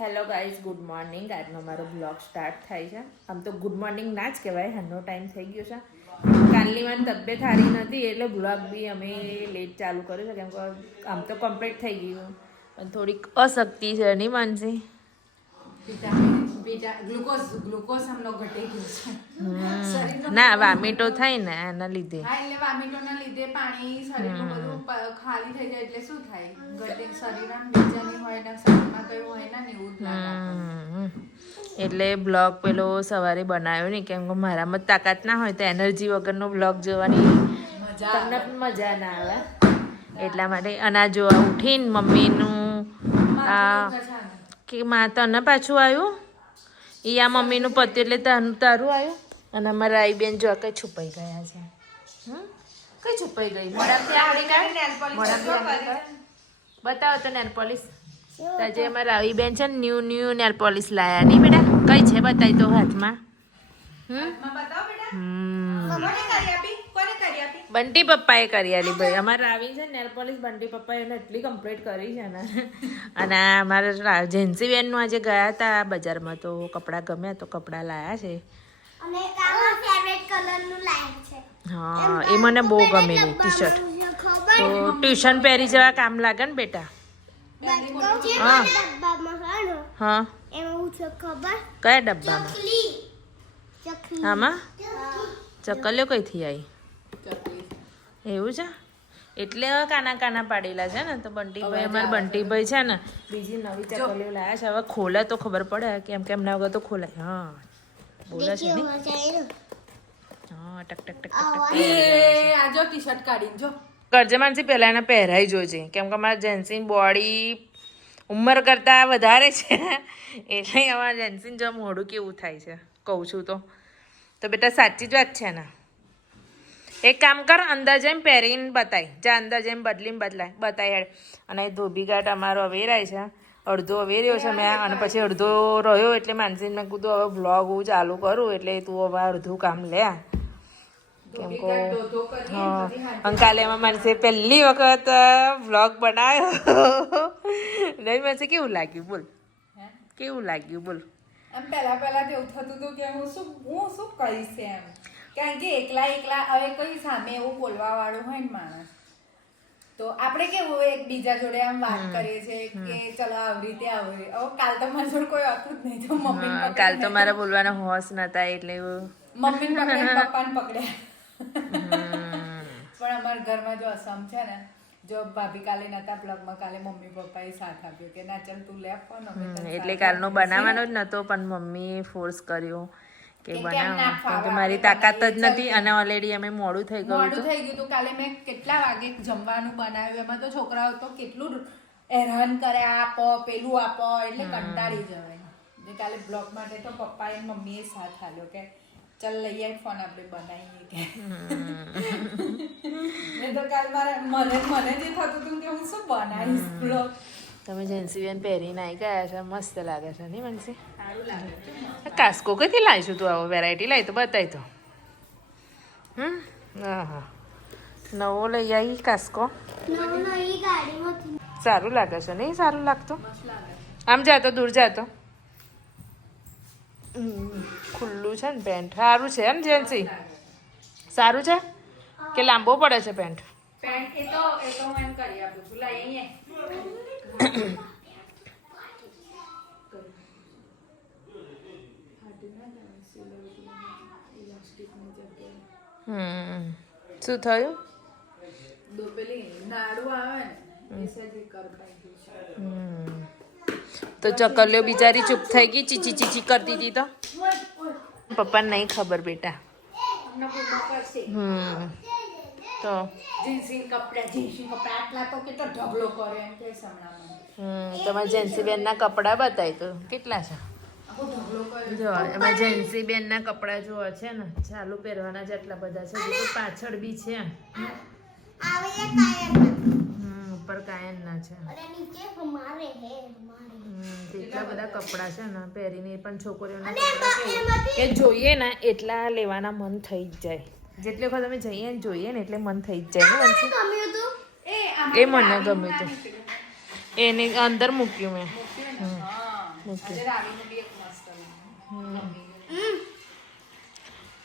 Hello guys good morning આજનો મારો blog start થાય છે. આમ તો ગુડ મોર્નિંગ ના જ કહેવાય. હાલનો ટાઈમ થઈ ગયો છે. કાલની મારી તબિયત સારી નથી, એટલે બ્લોગ બી અમે લેટ ચાલુ કર્યો છે. કેમ કે આમ તો કમ્પ્લીટ થઈ ગયું. પણ થોડીક અશક્તિ છે, નહીં માનસી? ના વામીટો થાય ને એના લીધે હા એટલે વામિટોના લીધે પાણી શરીરનું બધું ખાલી થઈ જાય એટલે શું થાય ઘટે શરીર આમ હોય ને શરીરમાં કયું હોય ને ને એવું જ લાગે આપણને. હમ. એટલે બ્લોગ પેલો સવારે બનાવ્યો ને કેમ કે મારામાં તાકાત ના હોય તો એનર્જી વગરનો બ્લોગ જોવાની મજા તમને. મજા ના આવે એટલા માટે અને આ જો ઉઠીને મમ્મીનું આ. કે માં તને પાછું આવ્યું? એ આ મમ્મીનું પત્યું એટલે તારું તારું આવ્યું? અને અમારા આઈ બેન જો કંઈ છુપાઈ ગયા છે? કઈ છુપાઈ ગઈ? મોઢામાંથી આંગળી કાઢ. બતાવો તો નેલ પોલિશ. આજે અમારા આવી બેન છે ને ન્યુ ન્યુ નેલ પોલિશ લાયા. નહીં બેટા? કઈ છે? બતાવી તો હાથમાં. હમ? બતાવો બેટા. હમ કોને કરી આપી કોને કરી આપી બંટી પપ્પાએ કરી આલી ભાઈ. અમારે આવી છે નેલ પોલિશ બંટી પપ્પાએ એને એટલી કમ્પ્લીટ કરી છે ને અને અમારે જેન્સી બેનનું આજે ગયા હતા બજારમાં તો કપડાં ગમ્યા તો કપડાં લાયા છે. હા એ મને બહુ ગમેલું ટી શર્ટ તો ટ્યુશન પહેરી જવા કામ લાગે ને બેટા? હા. હા. કયા ડબ્બામાં? ચકલી. ચકલી. આમાં. ચકલીઓ કઈથી આવી એવું છે? એટલે હવે કાના કાના પાડેલા છે ને તો બંટીભાઈ અમારા બંટીભાઈ છે ને. બીજી નવી ચકલીઓ લાયા છે. હવે ખોલે તો ખબર પડે કેમ કે ના વગર તો ખોલાય. હા. બોલે છે હા ટક ટક ટક ટક ટક. એ આ જો ટી શર્ટ કાઢીને જો. કરજે માનસી પહેલા એને પહેરાઈ જોજે. કેમ કે અમારા જેન્સીન બોડી ઉંમર કરતાં વધારે છે. એટલે અમારા જેન્સીન જો મોઢું કેવું થાય છે? કહું છું તો. તો બેટા સાચી જ વાત છે ને. એક કામ કર અંદર જઈને પહેરીને બતાય. જા અંદર જઈને બદલીને બદલાય. બતાય હેડ. અને ધોબી ઘાટ અમારો અવેરાય છે. અડધો અવેર્યો છે મેં અને પછી અડધો રહ્યો એટલે માનસીને મેં કીધું હવે બ્લોગ હું ચાલુ કરું એટલે તું હવે અડધું કામ લે. કેમ કે ધોધો કરી હા. કાલે એમાં માનસે પહેલી વખત વ્લોગ બનાવ્યો નહીં માનસે કેવું લાગ્યું? બોલ. કેવું લાગ્યું? બોલ. એમ પહેલાં પહેલાં એવું થતું હતું કે હું શું હું શું કહીશ એમ? કારણ કે એકલા એકલા હવે કોઈ સામે એવું બોલવા વાળું હોય ને માણસ. તો આપણે કેવું એકબીજા જોડે આમ વાત કરીએ છીએ કે ચલો આવી રીતે આવી હવે કાલ તો મારા જોડે કોઈ હતું જ નહીં તો મમ્મી કાલ તો મારા બોલવાના હોશ નતા એટલે મમ્મી પકડે પપ્પાને પકડ્યા. પણ અમારા ઘરમાં જો અસમ છે ને જો ભાભી કાલે નતા પ્લગમાં કાલે મમ્મી પપ્પાએ સાથ આપ્યો કે ના ચાલ તું લે ફોન એટલે કાલનો બનાવવાનો જ નતો પણ મમ્મીએ ફોર્સ કર્યો. કે બનાવો? કે મારી તાકાત જ નથી અને ઓલરેડી અમે મોડું થઈ ગયું મોડું થઈ ગયું હતું કાલે મેં કેટલા વાગે જમવાનું બનાવ્યું? એમાં તો છોકરાઓ તો કેટલું હેરાન કરે આપો પેલું આપો એટલે કંટાળી જવાય. કાલે બ્લોગ માટે તો પપ્પાએ મમ્મીએ સાથ આપ્યો કે ચાલ લઈ આવી ફોન આપણે બનાવીએ કે. મેં તો કાલ મારે મને મને જે થતું હતું કે હું શું બનાવીશ બ્લોગ? તમે જેન્સીબેન પહેરીને આવી ગયા છે મસ્ત લાગે છે નહીં મનસી? સારું લાગે કાસ્કો કઈથી લાવીશું તું આવો? વેરાયટી લાવી તો બતાવી તો. હમ? હા હા નવો લઈ આવી કાસ્કો? સારું લાગે છે નહીં સારું લાગતું? આમ જાતો દૂર જાતો? ખુલ્લું છે ને પેન્ટ. સારું છે એમ જેન્સી સારું છે? કે લાંબો પડે છે પેન્ટ? પેન્ટ એ તો એ તો હું એમ કરી આપું છું. લઈ અહીંયા હમ શું થયું દો પેલી નાડું આવે ને એ સજી કરપાઈ ગયું છે હમ. તો ચકલીઓ બિચારી ચૂપ થઈ ગઈ, ચીચી ચીચી કરતી હતી તો પપ્પાને નહીં ખબર બેટા હમણાં કોઈ બપોરશે. હમ તો. જીન્સી કપડા જીન્સી કપડા આટલા તો કેટલો ઢગલો કરે એમ કે સમણામાં હમ તમારા જેન્સી બેનના કપડાં બતાય તો. કેટલા છે? જો એમાં જેન્સી બેનના કપડાં જો છે ને ચાલુ પહેરવાના જ આટલા બધા છે પાછળ બી છે. છે ઉપર છે. અને નીચે હમારે હે હમારે. હમ, તો એટલા બધા કપડાં છે ને પહેરીને પણ છોકરીઓના કપડાં કે જોઈએ ને એટલા લેવાના મન થઈ જ જાય. જેટલી વખત અમે જઈએ ને જોઈએ ને એટલે મન થઈ જ જાય ને એ મને ગમ્યું હતું એને અંદર મૂક્યું મેં.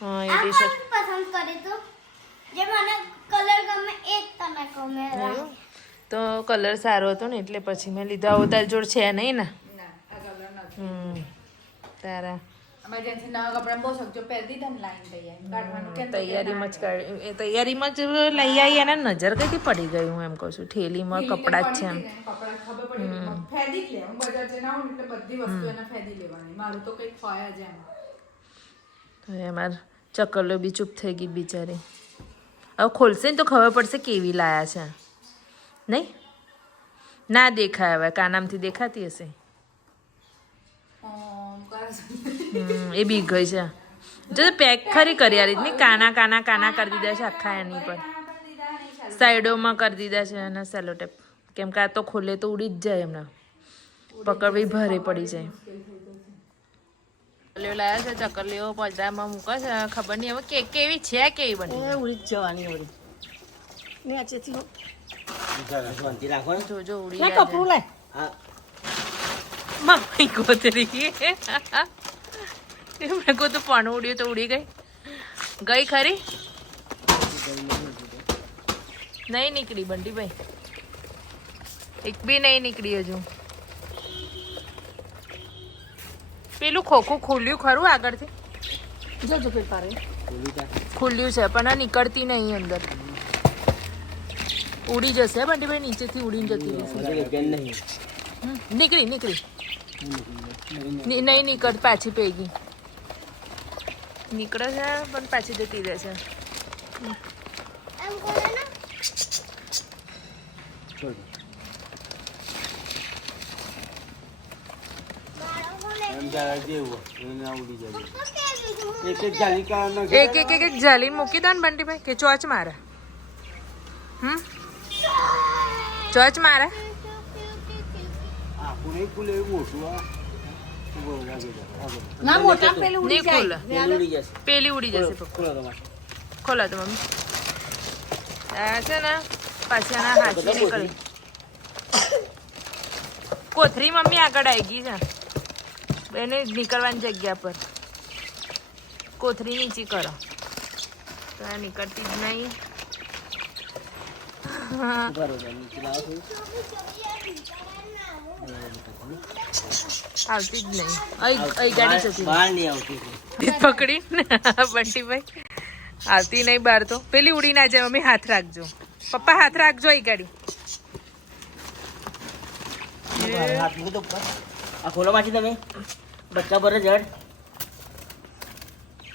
હા. એ ટી શર્ટ પસંદ કરે તો? જે મને કલર ગમે એ તને ગમે તો કલર સારો હતો ને એટલે પછી મેં લીધો. આવો તારી જોડ છે નહીં ને? તારા. અમારે નવા કપડા બહુ શોખ. જો પહેરી લાઈન તૈયાર કાઢવાનું કે તૈયારીમાં જ કાઢ તૈયારીમાં જ લઈ આવી એને નજર કઈથી પડી ગઈ હું એમ કહું છું. ઠેલીમાં કપડાં જ છે એમ. પડી કપડાં ખબર પડી. ફેદી જ લે હું બજાર જઈને આવું એટલે બધી વસ્તુ એને ફેદી લેવાની. મારું તો કંઈક હોય જ એમ. તો એમાં ચકલો બી ચૂપ થઈ ગઈ બિચારી. હવે ખોલશે ને તો ખબર પડશે કેવી લાયા છે. નહીં? ના દેખાય હવે. કાનામથી દેખાતી હશે? એ બી ગઈ છે. જો પેક ખરી કરી આ રીતની કાના કાના કાના કરી દીધા છે આખા એની પર. સાઈડોમાં કરી દીધા છે અને સેલો ટેપ કેમ કે આ તો ખોલે તો ઉડી જ જાય એમના. પકડવી ભારે પડી જાય. ચકલીઓ લાયા છે ચકલીઓ પજરામાં મૂકે છે ખબર નહીં હવે કે કેવી છે કેવી બની ઉડી જ જવાની ઉડી હો. શાંતિ રાખો જોજો ઉડી કપડું લે હા. મમ્મી ગોતરી. એમણે કહું તો પણ ઉડ્યું તો ઉડી ગઈ. ગઈ ખરી? નહીં નીકળી બંટીભાઈ. એક બી નહીં નીકળી હજુ. પેલું ખોખું ખુલ્યું ખરું આગળથી? જજો બોલું ખુલ્યું છે પણ આ નીકળતી નહીં અંદર. ઉડી જશે બંટીભાઈ નીચેથી ઉડીને જતી રહેશે. નીકળી નીકળી. નહીં નીકળ પાછી પેગી નીકળે છે પણ પાછી જતી રહે છે. એક એક એક એક જાલી મૂકી દો ને બંટીભાઈ કે ચોચ મારે. હમ? ચોચ મારે. આખું નહીં ખુલે એવું મોટું આ. ના મોટા પેલું ઉડી જાય. પેલું ઉડી જશે. પેલી ઉડી જશે ખોલો, તમારે ખોલો તો મમ્મી. આ છે ને પાછા આના હાચી નીકળી. કોથરી મમ્મી આગળ આવી ગઈ છે. એને નીકળવાની જગ્યા પર. કોથરી નીચી કરો. તો આ નીકળતી જ નહીં ઊભા રહો તમે. નીચે લાવો થોડું. આવતી જ નહીં. અહીં ગાડી જતી બહાર નહીં આવતી પકડી બંટીભાઈ આવતી નહીં બહાર તો. પેલી ઉડી ના જાય મમ્મી હાથ રાખજો. પપ્પા હાથ રાખજો અહીં ગાડી. આ ખોલો માછી તમે. બચ્ચા ભરે જડ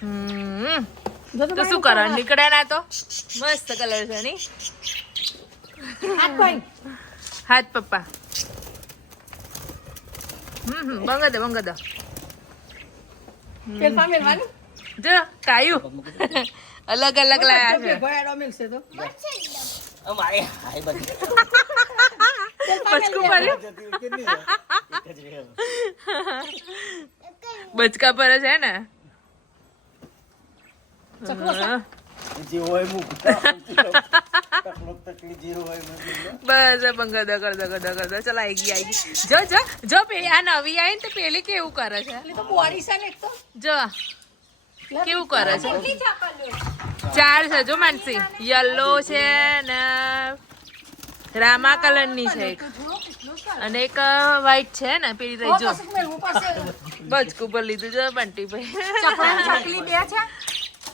હમ. તો શું કરો? નીકળ્યા ના તો? મસ્ત કલર છે ની હાથ પપ્પા. હમ હમ બંગદ દો બંગ દો પેલમાં મેલવાનું જો કાયું અલગ અલગ લાયા છે. ભયાડો મેલશે તો. અમારે હાય બધી. બચકું પડ્યું. બચકા પર છે ને? ચકલો બસ બંગા દો કર દો કર દો કર દો. ચલો આવી ગઈ આવી ગઈ. જો જો જો પેલી આ નવી આવી ને તો પેલી કેવું કરે છે? એટલે તો બોડી છે ને એક તો. જો કેવું કરે છે? ચાર છે જો માનસી. યલો છે ને રામા કલરની છે એક. અને એક વ્હાઈટ છે ને પેલી રહી જો. બચકું પર લીધું જો બંટી ભાઈ. ચકલા ને ચકલી બે છે?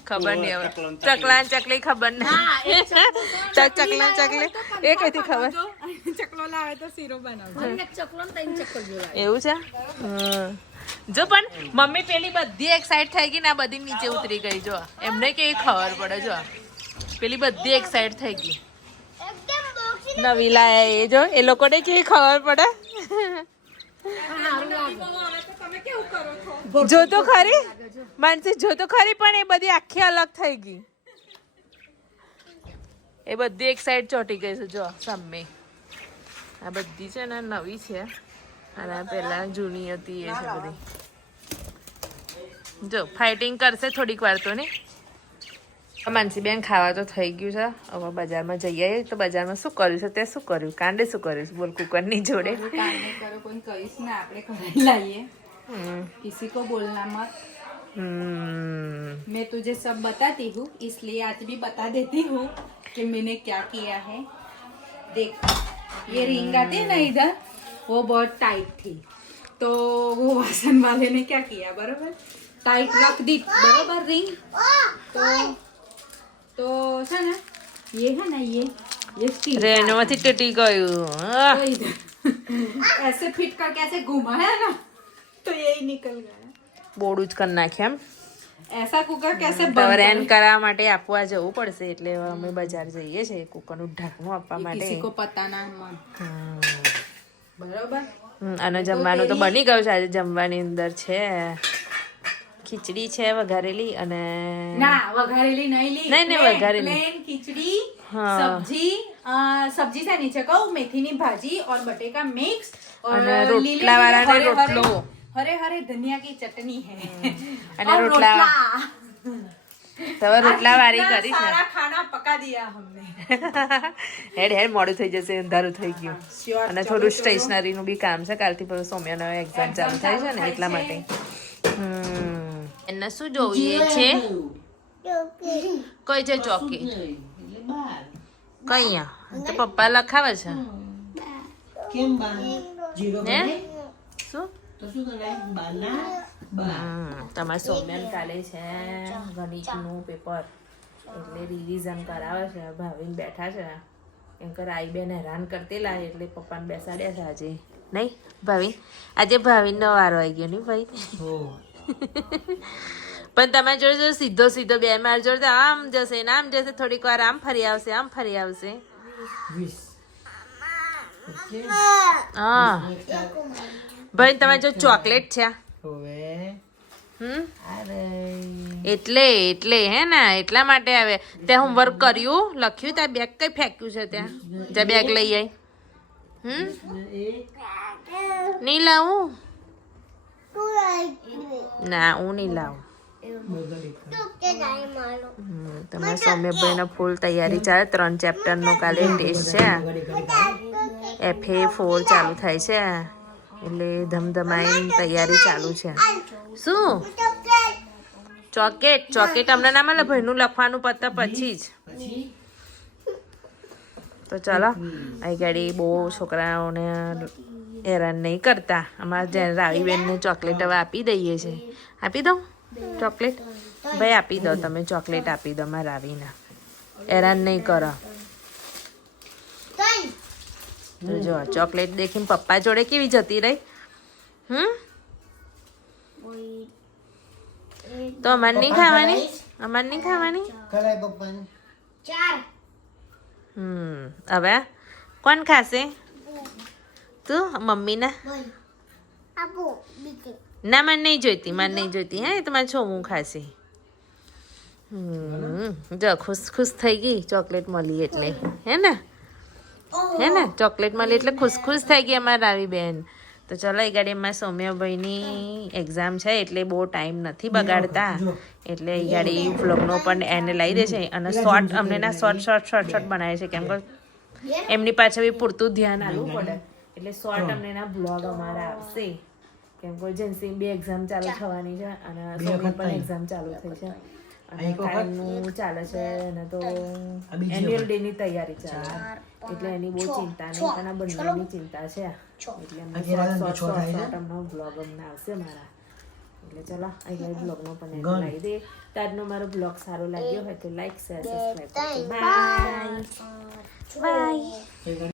ખબર નહીં હવે. ચકલા. ચકલી ખબર નહીં. ચક ચકલા ચકલી. એ કઈથી ખબર? ચકલો લાવે તો શીરો બનાવ. ચકલો એવું છે? હમ. જો પણ મમ્મી પેલી બધી એક્સાઇટ થઈ ગઈ ને આ બધી નીચે ઉતરી ગઈ જો. એમને કેવી ખબર પડે જો. પેલી બધી એક સાઈડ થઈ ગઈ. એકદમ નવી લાયા એ જો. એ લોકોને કેવી ખબર પડે? જો તો ખરી? માનસી જો તો ખરી પણ એ બધી આખી અલગ થઈ ગઈ. એ બધી એક સાઈડ ચોટી ગઈ છે જો સામે. આ બધી છે ને નવી છે. અને પેલા જૂની હતી એ છે બધી. જો ફાઇટિંગ કરશે થોડીક વાર તો ને? માનસીબેન ખાવા તો થઈ ગયું છે. હવે બજારમાં જઈ આવીએ. તો બજારમાં શું કર્યું છે? તે શું કર્યું? કાંડે શું કર્યું બોલ કુકરની જોડે. કાંડે કરો કોઈ કહીશ ને આપણે ઘરે લાવીએ. કિસી કો બોલના મત. बोलना मत હમ. मैं तुझे सब बताती हूँ इसलिए आज भी बता देती हूँ कि मैंने क्या किया है देख ये रिंग आती है ना इधर वो बहुत टाइट थी तो वो वासन वाले ने क्या किया बराबर टाइट रख दी बराबर रिंग तो तो है ना ये है ना ये ये स्टील का રેનોમાંથી તૂટી ગયું આહ. तो इधर ऐसे फिट करके ऐसे घुमा है ना तो यही निकल गया બોડું જ કરી એમ. એસા કુકર કેસે રેન કરવા માટે આપવા જવું પડશે એટલે અમે બજાર જઈએ છીએ કુકરનું ઢાંકણું આપવા માટે. કિસી કો પતા ના બરોબર? અને જમવાનું તો બની ગયું છે આજે જમવાની અંદર છે. ખીચડી છે વઘારેલી અને ના વઘારેલી નહીં લી. નહીં નહીં વઘારેલી. પ્લેન ખીચડી સબ્જી સબ્જી સાની છે કહું મેથીની ભાજી ઓર બટેકા મિક્સ ઓર રોટલા વાળાને રોટલો. हरे हरे धनिया की चटनी है અને और રોટલા. रोटला તો હવે રોટલા વાળી इतना કરીશ ને सारा खाना पका दिया हमने હેડ હેડ મોડું થઈ જશે અંધારું થઈ ગયું Sure, અને ચલો, થોડું ચલો. સ્ટેશનરીનું બી કામ છે કાલથી પછી સૌમ્યનો એક્ઝામ ચાલુ થાય છે ને એટલા માટે હમ એને શું જોઈએ છે કઈ છે ચોકી કઈ આ તો પપ્પા લખાવે છે કેમ બાર જીરો હે બને શું તો શું તમારે સૌમ્યન કાલે છે ગણિતનું પેપર. એટલે રિવિઝન કરાવે છે ભાવિન બેઠા છે. એમ કર આઈ બેન હેરાન કરતી લાય એટલે પપ્પાને બેસાડ્યા છે આજે. નહીં ભાવિન? આજે ભાવિનનો વારો આવી ગયો નહીં ભાઈ? પણ તમે જોજો સીધો સીધો બે માર જોડે આમ જશે ને આમ જશે થોડીક વાર આમ ફરી આવશે આમ ફરી આવશે. હા. ભાઈ તમે જો ચોકલેટ છે. એટલે એટલે હે ને એટલા માટે આવે. તે હોમવર્ક કર્યું લખ્યું ત્યાં બેગ કઈ ફેંક્યું છે ત્યાં? ત્યાં બેગ લઈ આવી હમ? નહીં લાવું? ના હું નહીં લાવું. તમારા સૌમ્યભાઈનો ફૂલ તૈયારી ચાલે. ત્રણ ચેપ્ટરનો કાલે ટેસ્ટ છે. એફ એ ફોર ચાલુ થાય છે. એટલે ધમધમાઈની તૈયારી ચાલુ છે. શું? ચોકેટ ચોકેટ હમણાં ના મળે? ભાઈનું લખવાનું પતા પછી જ. તો ચાલો અહીં ગાડી બહુ છોકરાઓને હેરાન નહીં કરતા. અમારા જે રાવીબેનને ચોકલેટ હવે આપી દઈએ છે. આપી દઉં? ચોકલેટ? ભાઈ, આપી દો, તમે ચોકલેટ આપી દો મારા રાવીના. હેરાન નહીં કરો. તો જો ચોકલેટ દેખીને પપ્પા જોડે કેવી જતી રહી? હમ? તો અમારે નહીં ખાવાની? અમારે નહીં ખાવાની? હમ હવે? કોણ ખાશે? તું? મમ્મીના? ના મને નહીં જોઈતી મને નહીં જોઈતી. હે તમારે છોમું ખાશે. હમ જો ખુશ ખુશ થઈ ગઈ. ચોકલેટ મળી એટલે. હે ને? હે ને? ચોકલેટ મળી એટલે ખુશ ખુશ થઈ ગઈ અમારા રાવી બેન. તો ચલો એ ગાડી ગાડીમાં સૌમ્યભાઈની એક્ઝામ છે એટલે બહુ ટાઈમ નથી બગાડતા. એટલે એ ગાડી વ્લોગનો પણ એને લઈ દે છે અને શોર્ટ અમને ના શોર્ટ શોર્ટ શોર્ટ શોર્ટ બનાવે છે કેમ કે એમની પાછળ બી પૂરતું ધ્યાન આપવું પડે. એટલે શોર્ટ અમને ના બ્લોગ અમારા આવશે. કેમ કે જેન્સી બી એક્ઝામ ચાલુ થવાની છે અને પણ એક્ઝામ ચાલુ થઈ છે. ચાલે છે અને તો એન્યુઅલ ડે ની તૈયારી ચાલે. એટલે એની બહુ ચિંતા નહીં પણ આ બંનેની ચિંતા છે. એટલે અમને શોર્ટ શોર્ટ શોર્ટ અમને બ્લોગ અમને આવશે મારા. એટલે ચલો અહીંયા બ્લોગનો પણ. એન્ડ લાવી દે તો મારો બ્લોગ સારો લાગ્યો હોય તો like share subscribe bye. Bye